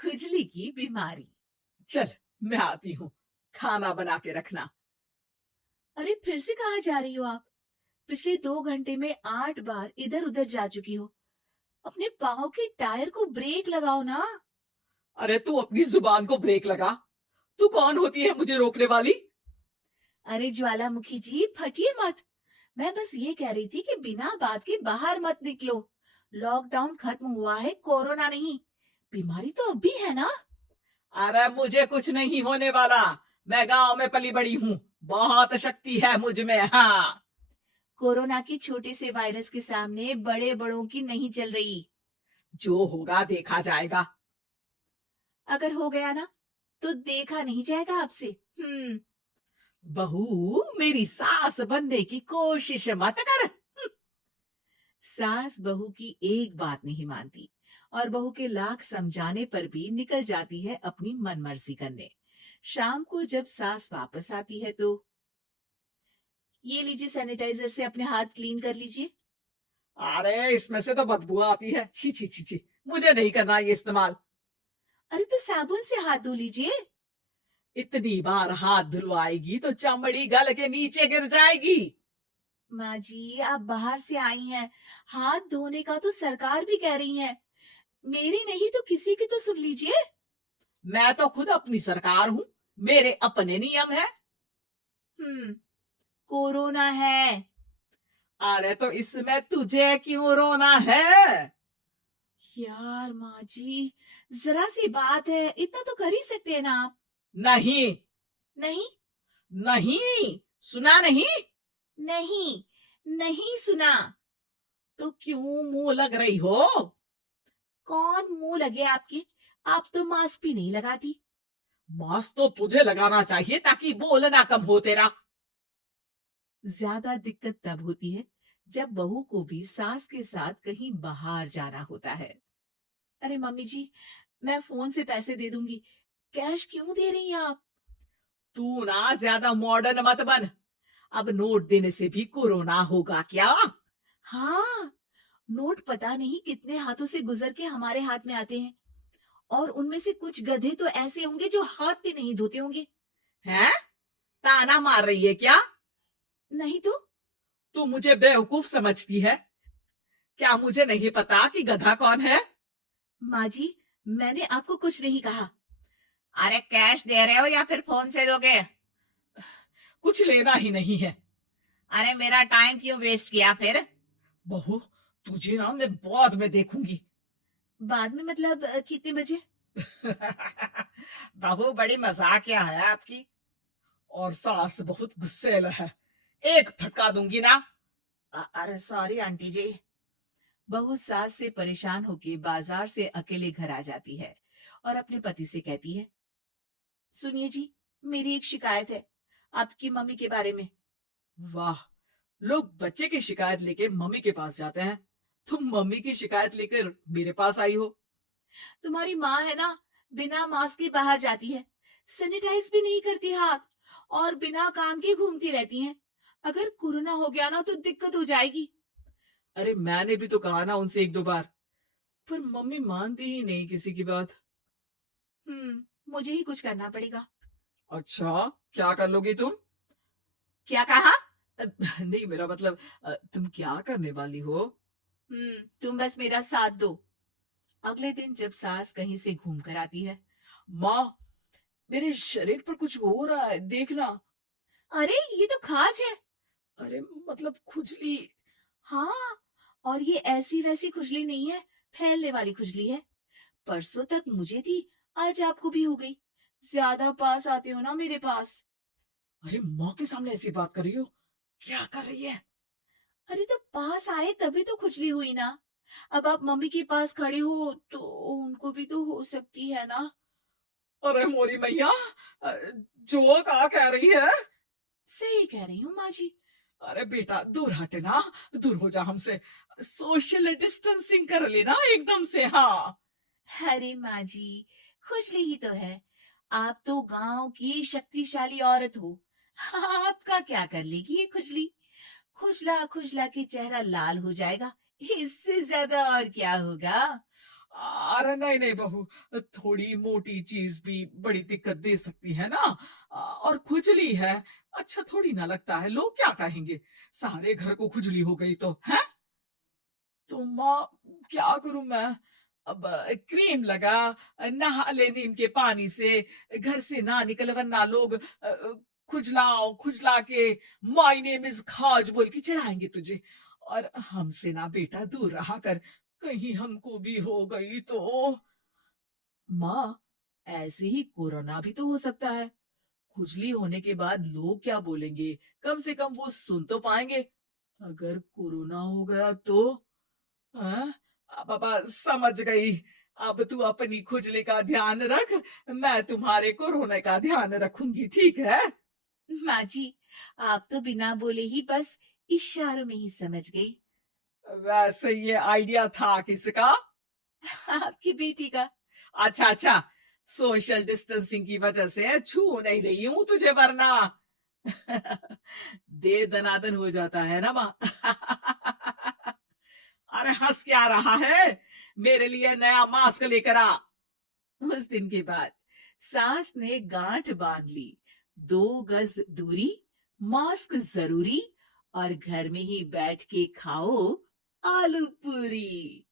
खुजली की बीमारी। चल, मैं आती हूँ। खाना बना के रखना। अरे फिर से कहाँ जा रही हो आप? पिछले 2 घंटे में 8 बार इधर उधर जा चुकी हो। अपने पाँव के टायर को ब्रेक लगाओ ना। अरे तू अपनी जुबान को ब्रेक लगा। तू कौन होती है मुझे रोकने वाली? अरे ज्वालामुखी जी फटिए मत। मैं बस ये कह रही थी कि बिना बात के बाहर मत निकलो। लॉकडाउन खत्म हुआ है, कोरोना नहीं। बीमारी तो अब भी है ना। अरे मुझे कुछ नहीं होने वाला। मैं गांव में पली बड़ी हूँ। बहुत शक्ति है मुझ में। हाँ। कोरोना के छोटे से वायरस के सामने बड़े बड़ों की नहीं चल रही। जो होगा देखा जाएगा। अगर हो गया ना तो देखा नहीं जाएगा आपसे। बहू, मेरी सास बनने की कोशिश मत कर। सास बहू की एक बात नहीं मानती और बहू के लाख समझाने पर भी निकल जाती है अपनी मनमर्जी करने। शाम को जब सास वापस आती है तो ये लीजिए, सैनिटाइजर से अपने हाथ क्लीन कर लीजिए। अरे इसमें से तो बदबू आती है। छी छी छी छी। मुझे नहीं करना ये इस्तेमाल। अरे तो साबुन से हाथ धो लीजिए। इतनी बार हाथ धुलवाएगी तो चमड़ी गल के नीचे गिर जाएगी। माँ जी आप बाहर से आई हैं, हाथ धोने का तो सरकार भी कह रही है। मेरी नहीं तो किसी की तो सुन लीजिए। मैं तो खुद अपनी सरकार हूँ। मेरे अपने नियम है। हम्म कोरोना है। अरे तो इसमें तुझे क्यों रोना है? यार माँ जी, जरा सी बात है, इतना तो कर ही सकते हैं ना आप। नहीं। नहीं। नहीं। सुना नहीं? नहीं। नहीं सुना। तो क्यों मुंह लग रही हो? कौन मुंह लगे आपके? आप तो मास्क भी नहीं लगाती। मास्क तो तुझे लगाना चाहिए ताकि बोलना कम हो तेरा। ज्यादा दिक्कत तब होती है जब बहू को भी सास के साथ कहीं बाहर जाना होता है। अरे मम्मी जी, मैं फोन से पैसे दे दूंगी। कैश क्यों दे रही हैं आप? तू ना ज्यादा मॉडर्न मत बन। अब नोट देने से भी कोरोना होगा क्या? हाँ, नोट पता नहीं कितने हाथों से गुजर के हमारे हाथ में आते हैं और उनमें से कुछ गधे तो ऐसे होंगे जो हाथ भी नहीं धोते होंगे। हैं? ताना मार रही है क्या? नहीं तो। तू मुझे बेवकूफ समझती है? क्या मुझे नहीं पता कि गधा कौन है? माँ जी, मैंने आपको कुछ नहीं कहा। अरे कैश दे रहे हो या फिर फोन से दोगे? कुछ लेना ही नहीं है। अरे मेरा टाइम क्यों वेस्ट किया फिर? बहू, तुझे ना मैं बाद में देखूंगी। बाद में मतलब कितने बजे? बहू बड़ी मजाकिया है आपकी। और सास बहुत गुस्सेल है। एक फटका दूंगी ना। अरे सॉरी आंटी जी। बहू सास से परेशान होकर बाजार से अकेले घर आ जाती है और अपने पति से कहती है, सुनिए जी, मेरी एक शिकायत है आपकी मम्मी के बारे में। वाह, लोग बच्चे की शिकायत लेके मम्मी के पास जाते हैं। तुम मम्मी की शिकायत लेकर मेरे पास आई हो। तुम्हारी माँ है ना, बिना मास्क के बाहर जाती है, सैनिटाइज भी नहीं करती हाथ और बिना काम के घूमती रहती है। अगर कोरोना हो गया ना तो दिक्कत हो जाएगी। अरे मैंने भी तो कहा ना उनसे एक दो बार, पर मम्मी मानती ही नहीं किसी की बात। मुझे ही कुछ करना पड़ेगा। अच्छा, क्या कर लोगी तुम? क्या कहा? नहीं, मेरा मतलब तुम क्या करने वाली हो? तुम बस मेरा साथ दो। अगले दिन जब सास कहीं से घूम कर आती है, माँ, मेरे शरीर पर कुछ हो रहा है, देखना। अरे ये तो खाज है। अरे मतलब खुजली। हाँ, और ये ऐसी वैसी खुजली नहीं है, फैलने वाली खुजली है। परसों तक मुझे थी, आज आपको भी हो गई। ज्यादा पास आते हो ना मेरे पास। अरे माँ के सामने ऐसी बात कर रही हो? क्या कर रही है? अरे तो पास आए तभी तो खुजली हुई ना। अब आप मम्मी के पास खड़े हो तो उनको भी तो हो सकती है ना। अरे मोरी मैया, अ, जो का कह रही है? सही कह रही हूँ माँ जी। अरे बेटा दूर हटना। दूर हो जा हमसे। सोशल डिस्टेंसिंग कर लेना एकदम से। हाँ। अरे माँ जी, खुजली ही तो है। आप तो गांव की शक्तिशाली औरत हो। आपका क्या कर लेगी ये खुजली? खुजला खुजला के चेहरा लाल हो जाएगा, इससे ज्यादा और क्या होगा? अरे नहीं नहीं बहू, थोड़ी मोटी चीज भी बड़ी दिक्कत दे सकती है ना। और खुजली है, अच्छा थोड़ी ना लगता है, लोग क्या कहेंगे, सारे घर को खुजली हो गई तो है। तो माँ, क्या करूं मैं? अब क्रीम लगा, नहा ले नीम के पानी से, घर से ना निकल वरना लोग खुजलाओ खुजला के माय नेम इज खाज बोल के चिढ़ाएंगे तुझे। और हमसे ना बेटा दूर रहा कर, कहीं हमको भी हो गई तो। माँ, ऐसे ही कोरोना भी तो हो सकता है। खुजली होने के बाद लोग क्या बोलेंगे, कम से कम वो सुन तो पाएंगे। अगर कोरोना हो गया तो? हाँ, पापा समझ गई। अब तू अपनी खुजली का ध्यान रख, मैं तुम्हारे कोरोना का ध्यान रखूंगी, ठीक है। माँ जी, आप तो बिना बोले ही बस इशारों में ही समझ गई। वैसे ये आइडिया था किसका? आपकी बेटी का। अच्छा अच्छा, सोशल डिस्टेंसिंग की वजह से छू नहीं रही हूं तुझे वरना। दे दनादन हो जाता है ना माँ। अरे हंस क्या रहा है, मेरे लिए नया मास्क लेकर आ। उस दिन के बाद सास ने गांठ बांध ली। 2 गज दूरी, मास्क जरूरी, और घर में ही बैठ के खाओ आलू पूरी।